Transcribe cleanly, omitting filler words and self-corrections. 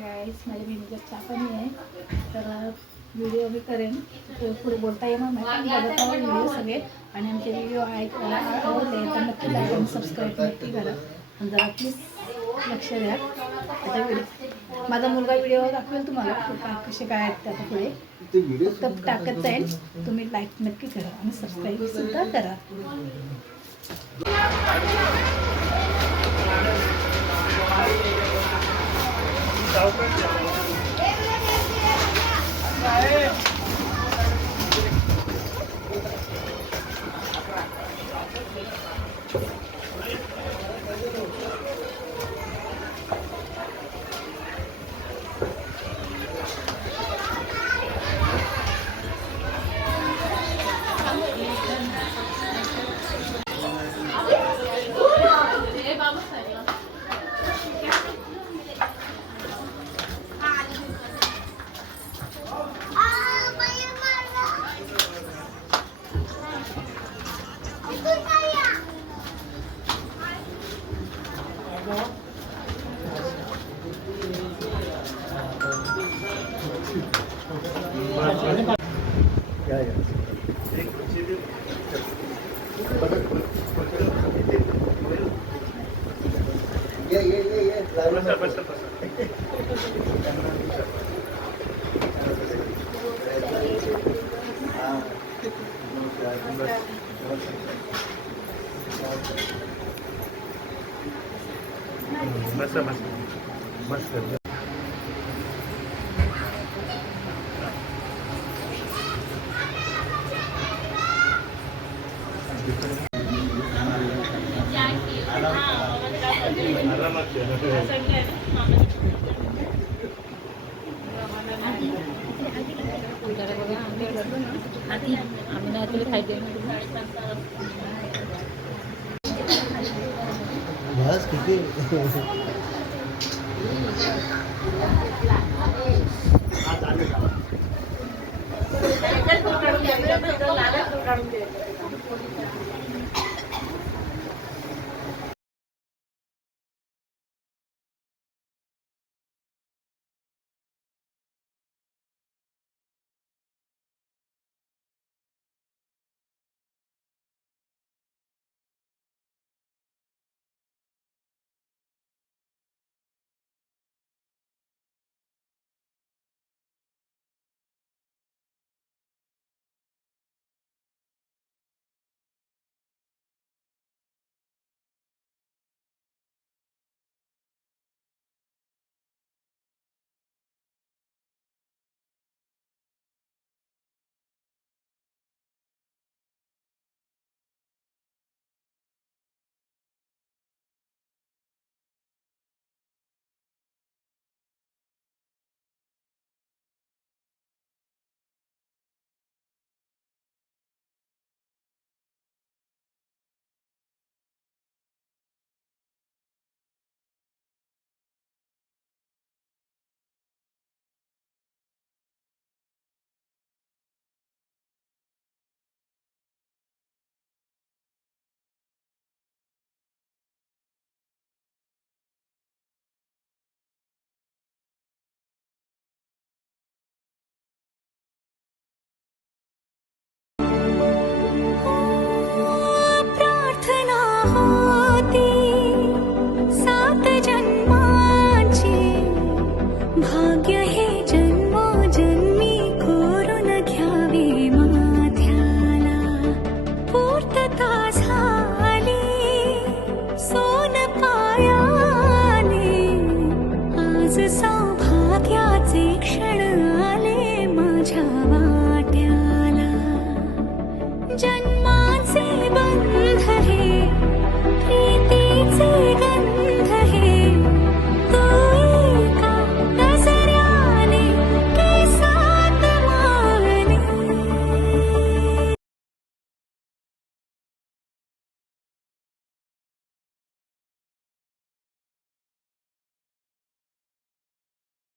गाईस, माझ्या बहिणीचा चहा पाणी आहे. तर व्हिडिओ मी करेन, पुढे बोलता येणार नाही, पण बघत आहोत व्हिडिओ सगळे. आणि आमचे व्हिडिओ आवडले तर नक्की लाईक आणि सबस्क्राईब नक्की करा. आणि जरा प्लीज लक्ष द्या. आता व्हिडिओ माझा मुलगा व्हिडिओ दाखवेल तुम्हाला काय कसे काय आहेत आता पुढे फक्त टाकत जाईल. तुम्ही लाईक नक्की करा आणि सबस्क्राईब सुद्धा करा. बस किती